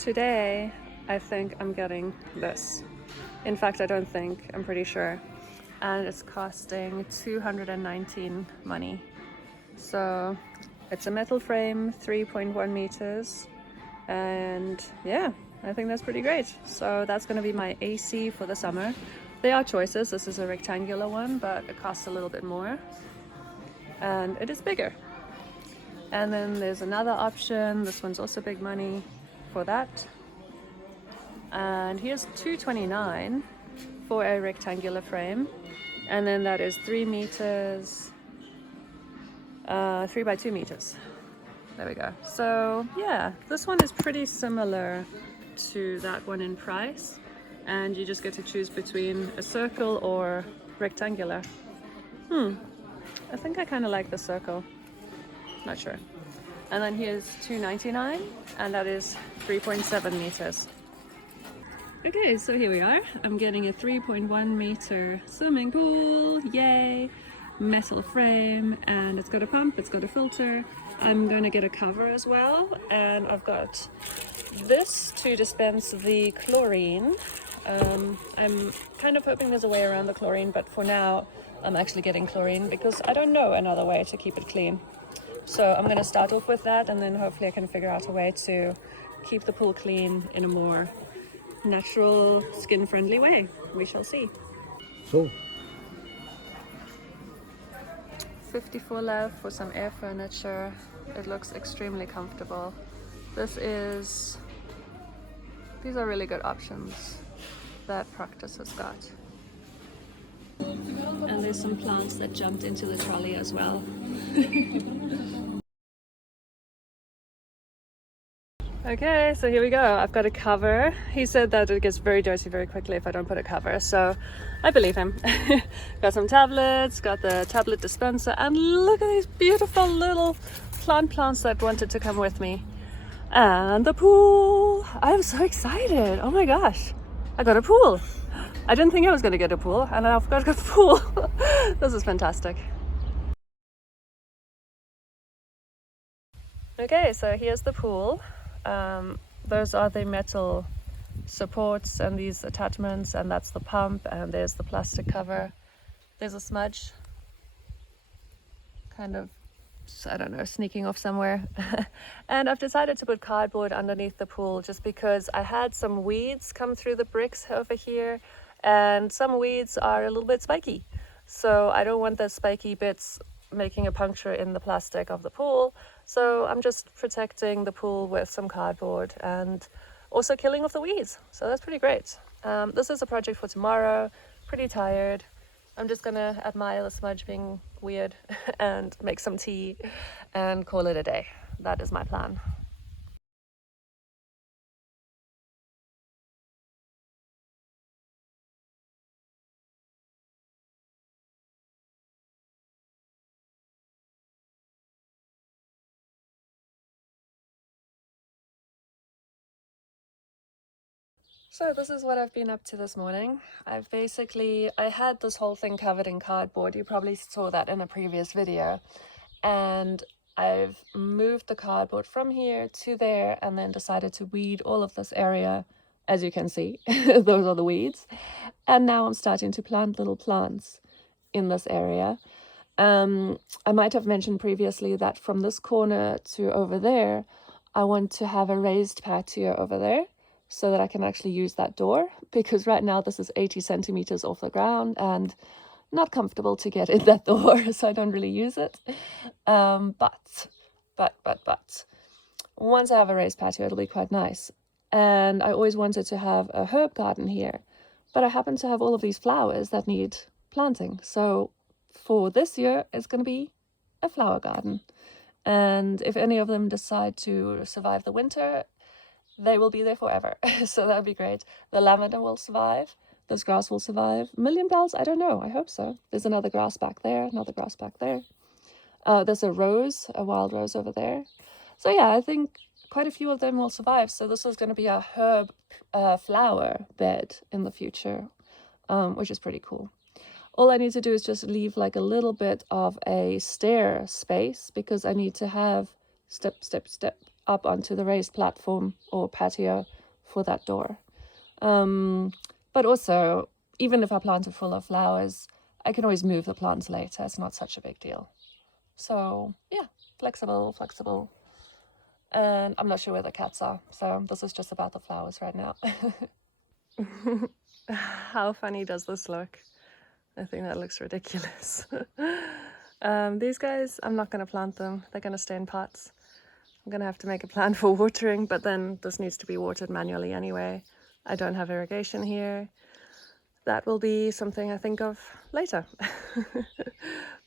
today I think I'm getting this. In fact, I don't think, I'm pretty sure. And it's costing 219 money. So it's a metal frame, 3.1 meters. And yeah, I think that's pretty great. So that's going to be my AC for the summer. There are choices. This is a rectangular one, but it costs a little bit more. And it is bigger. And then there's another option. This one's also big money for that. And here's $229 for a rectangular frame. And then that is 3 meters, 3 by 2 meters. There we go. So yeah, this one is pretty similar to that one in price. And you just get to choose between a circle or rectangular. I think I kind of like the circle. Not sure. And then here's $299, and that is 3.7 meters. Okay, so here we are. I'm getting a 3.1 meter swimming pool. Yay! Metal frame, and it's got a pump, it's got a filter. I'm going to get a cover as well, and I've got this to dispense the chlorine. I'm kind of hoping there's a way around the chlorine, but for now I'm actually getting chlorine because I don't know another way to keep it clean. So I'm going to start off with that, and then hopefully I can figure out a way to keep the pool clean in a more natural, skin-friendly way. We shall see. So 54 lev for some air furniture. It looks extremely comfortable. These are really good options that Practice has got. And there's some plants that jumped into the trolley as well. Okay, so here we go. I've got a cover. He said that it gets very dirty very quickly if I don't put a cover, so I believe him. Got some tablets, got the tablet dispenser, and look at these beautiful little plants that wanted to come with me. And the pool. I'm so excited. Oh my gosh. I got a pool. I didn't think I was going to get a pool, and I've got the pool. This is fantastic. Okay, so here's the pool. Those are the metal supports and these attachments, and that's the pump, and there's the plastic cover. There's a smudge kind of, I don't know, sneaking off somewhere. And I've decided to put cardboard underneath the pool just because I had some weeds come through the bricks over here, and some weeds are a little bit spiky. So I don't want the spiky bits making a puncture in the plastic of the pool. So I'm just protecting the pool with some cardboard and also killing off the weeds. So that's pretty great. This is a project for tomorrow. Pretty tired. I'm just gonna admire the smudge being weird and make some tea and call it a day. That is my plan. So this is what I've been up to this morning. I had this whole thing covered in cardboard. You probably saw that in a previous video. And I've moved the cardboard from here to there and then decided to weed all of this area. As you can see, those are the weeds. And now I'm starting to plant little plants in this area. I might have mentioned previously that from this corner to over there, I want to have a raised patio over there so that I can actually use that door, because right now this is 80 centimeters off the ground and not comfortable to get in that door, so I don't really use it. But once I have a raised patio, it'll be quite nice. And I always wanted to have a herb garden here, but I happen to have all of these flowers that need planting. So for this year, it's going to be a flower garden. And if any of them decide to survive the winter, they will be there forever. So that'd be great. The lavender will survive. This grass will survive. Million bells, I don't know. I hope so. There's another grass back there, another grass back there. There's a rose, a wild rose over there. So yeah, I think quite a few of them will survive. So this is going to be a herb flower bed in the future, which is pretty cool. All I need to do is just leave like a little bit of a stair space, because I need to have step up onto the raised platform or patio for that door. But also, even if our plants are full of flowers, I can always move the plants later. It's not such a big deal. So yeah, flexible. And I'm not sure where the cats are, so this is just about the flowers right now. How funny does this look? I think that looks ridiculous. These guys, I'm not going to plant them. They're going to stay in pots. I'm going to have to make a plan for watering, but then this needs to be watered manually anyway. I don't have irrigation here. That will be something I think of later.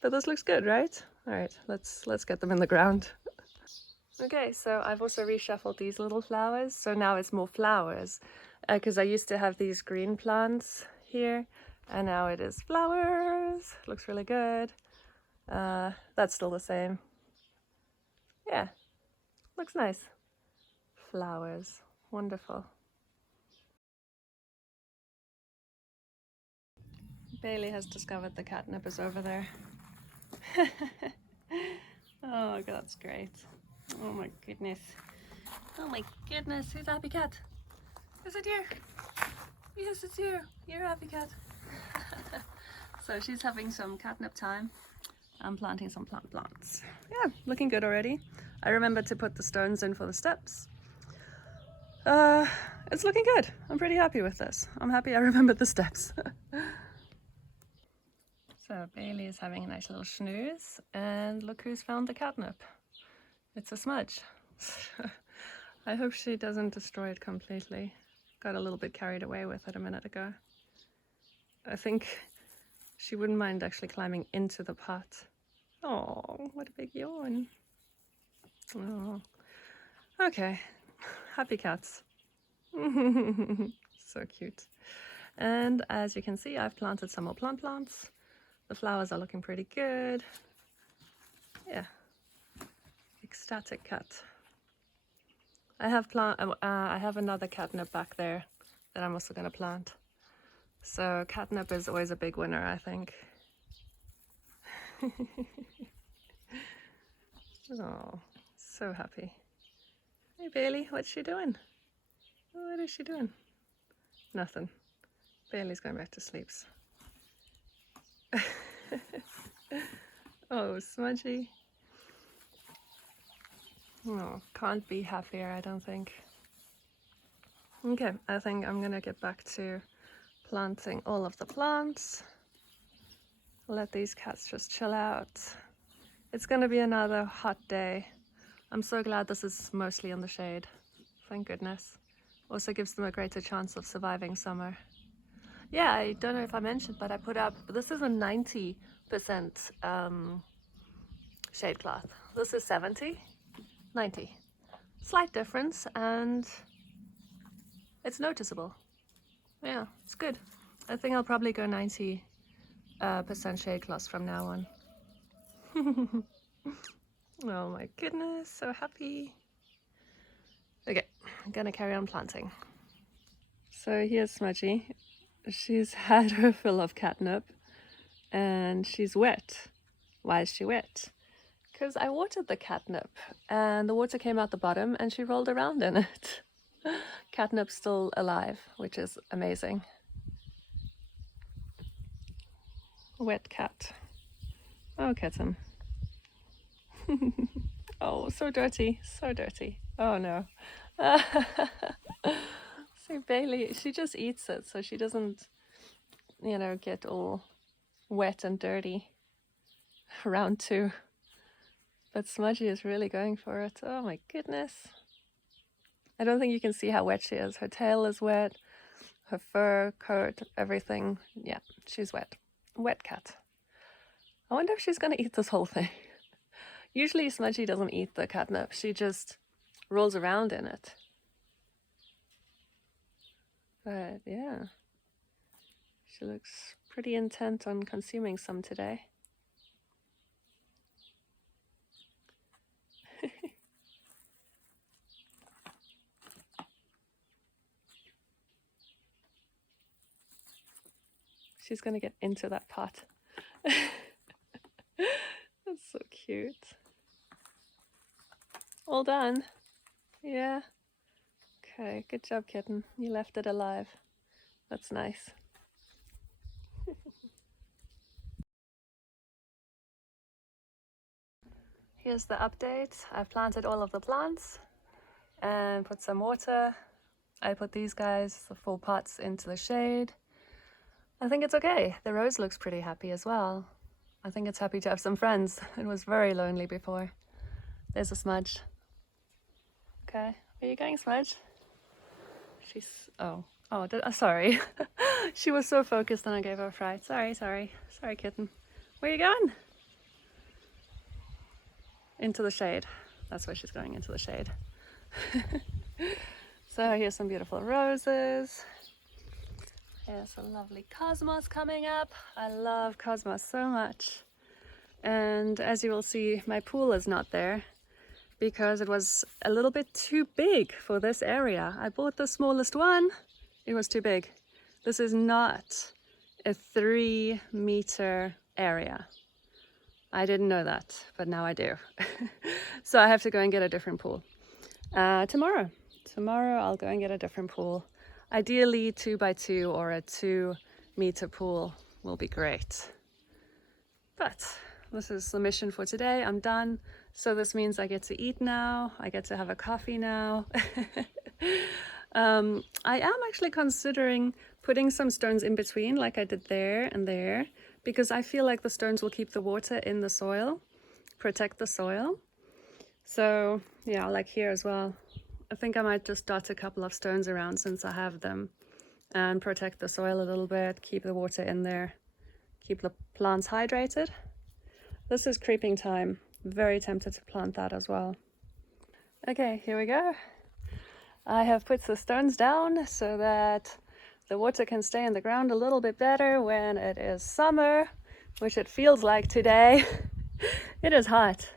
But this looks good, right? All right, let's get them in the ground. Okay, so I've also reshuffled these little flowers, so now it's more flowers, because I used to have these green plants here, and now it is flowers. Looks really good. That's still the same. Yeah, looks nice. Flowers, wonderful. Bailey has discovered the catnip is over there. Oh, that's great. Oh my goodness. Oh my goodness, who's Happy Cat? Is it you? Yes, it's you. You're Happy Cat. So she's having some catnip time. I'm planting some plants. Yeah, looking good already. I remembered to put the stones in for the steps. It's looking good. I'm pretty happy with this. I'm happy I remembered the steps. So Bailey is having a nice little snooze, and look who's found the catnip. It's a smudge. I hope she doesn't destroy it completely. Got a little bit carried away with it a minute ago. I think she wouldn't mind actually climbing into the pot. Oh, what a big yawn. Oh, okay. Happy cats. So cute. And as you can see, I've planted some more plants. The flowers are looking pretty good. Yeah. Ecstatic cat. I have another catnip back there that I'm also going to plant. So catnip is always a big winner, I think. Oh, so happy. Hey Bailey, what's she doing? What is she doing? Nothing. Bailey's going back to sleep. Oh, smudgy. Oh, can't be happier, I don't think. Okay, I think I'm gonna get back to planting all of the plants. Let these cats just chill out. It's gonna be another hot day. I'm so glad this is mostly in the shade. Thank goodness. Also gives them a greater chance of surviving summer. Yeah, I don't know if I mentioned, but I put up, this is a 90% shade cloth. This is 70, 90. Slight difference, and it's noticeable. Yeah, it's good. I think I'll probably go 90% shade cloth from now on. Oh my goodness, so happy. Okay, I'm gonna carry on planting. So here's Smudgy. She's had her fill of catnip and she's wet. Why is she wet? Because I watered the catnip and the water came out the bottom and she rolled around in it. Catnip's still alive, which is amazing. Wet cat. Oh, kitten. Oh, so dirty, so dirty. Oh no. See, Bailey, she just eats it, so she doesn't, you know, get all wet and dirty. Round two. But Smudgy is really going for it. Oh my goodness. I don't think you can see how wet she is. Her tail is wet, her fur, coat, everything. Yeah, she's wet. Wet cat. I wonder if she's gonna eat this whole thing. Usually Smudgy doesn't eat the catnip. She just rolls around in it. But yeah, she looks pretty intent on consuming some today. She's gonna get into that pot. That's so cute. All done. Yeah. Okay, good job, kitten. You left it alive. That's nice. Here's the update. I've planted all of the plants and put some water. I put these guys, the 4 pots, into the shade. I think it's okay. The rose looks pretty happy as well. I think it's happy to have some friends. It was very lonely before. There's a Smudge. Okay, are you going, Smudge? She's, sorry. She was so focused and I gave her a fright. Sorry, kitten. Where are you going? Into the shade. That's where she's going, into the shade. So here's some beautiful roses. There's a lovely cosmos coming up. I love cosmos so much. And as you will see, my pool is not there because it was a little bit too big for this area. I bought the smallest one. It was too big. This is not a 3-meter area. I didn't know that, but now I do. So I have to go and get a different pool. Tomorrow I'll go and get a different pool. Ideally 2x2 or a 2-meter pool will be great. But this is the mission for today. I'm done. So this means I get to eat now. I get to have a coffee now. I am actually considering putting some stones in between, like I did there and there, because I feel like the stones will keep the water in the soil, protect the soil. So yeah, like here as well. I think I might just dot a couple of stones around since I have them and protect the soil a little bit, keep the water in there, keep the plants hydrated. This is creeping thyme. Very tempted to plant that as well. Okay, here we go. I have put the stones down so that the water can stay in the ground a little bit better when it is summer, which it feels like today. It is hot,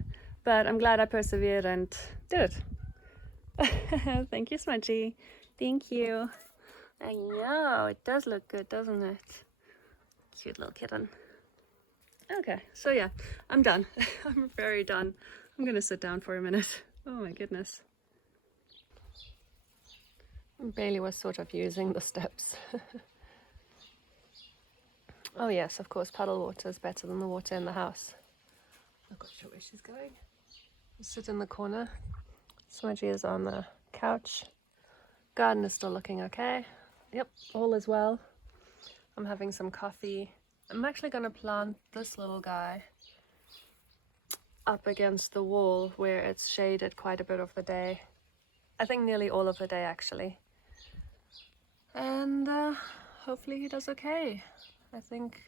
but I'm glad I persevered and did it. Thank you, Smudgy. Thank you. I know, it does look good, doesn't it? Cute little kitten. Okay, so yeah, I'm done. I'm very done. I'm gonna sit down for a minute. Oh my goodness. Bailey was sort of using the steps. Oh yes, of course, puddle water is better than the water in the house. I'm not sure where she's going. Sit in the corner. Smudgy is on the couch. Garden is still looking okay. Yep, all is well. I'm having some coffee. I'm actually going to plant this little guy up against the wall where it's shaded quite a bit of the day. I think nearly all of the day actually. And hopefully he does okay. I think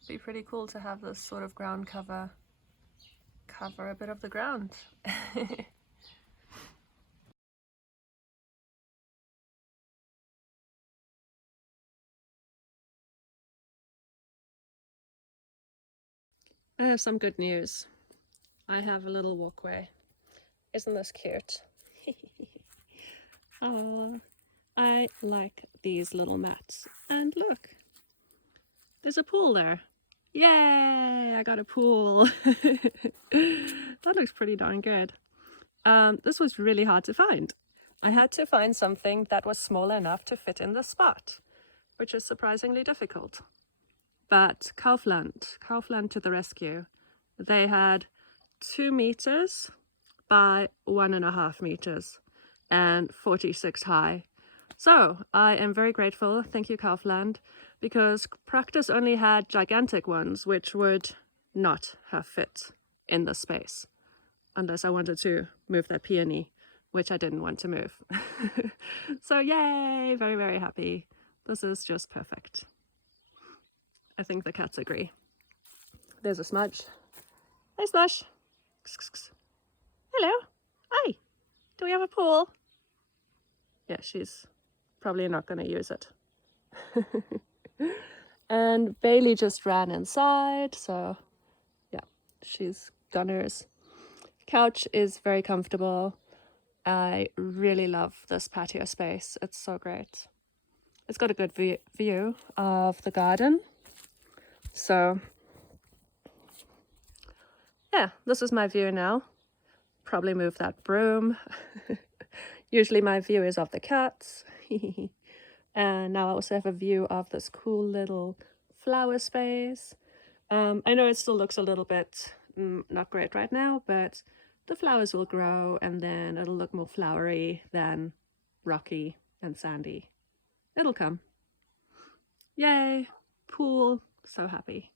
it'd be pretty cool to have this sort of ground cover a bit of the ground. I have some good news. I have a little walkway. Isn't this cute? Oh, I like these little mats. And look, there's a pool there. Yay, I got a pool. That looks pretty darn good. This was really hard to find. I had to find something that was small enough to fit in the spot, which is surprisingly difficult. But Kaufland to the rescue. They had 2 meters by 1.5 meters and 46 high. So I am very grateful, thank you Kaufland, because Practice only had gigantic ones which would not have fit in the space unless I wanted to move that peony, which I didn't want to move. So yay, very, very happy. This is just perfect. I think the cats agree. There's a Smudge. Hey Smudge. Hello. Hi. Do we have a pool? Yeah, she's probably not going to use it. And Bailey just ran inside, so yeah, she's done hers. Couch is very comfortable. I really love this patio space. It's so great. It's got a good view of the garden. So yeah, this is my view now. Probably move that broom. Usually my view is of the cats. And now I also have a view of this cool little flower space. I know it still looks a little bit not great right now, but the flowers will grow and then it'll look more flowery than rocky and sandy. It'll come. Yay! Pool. So happy.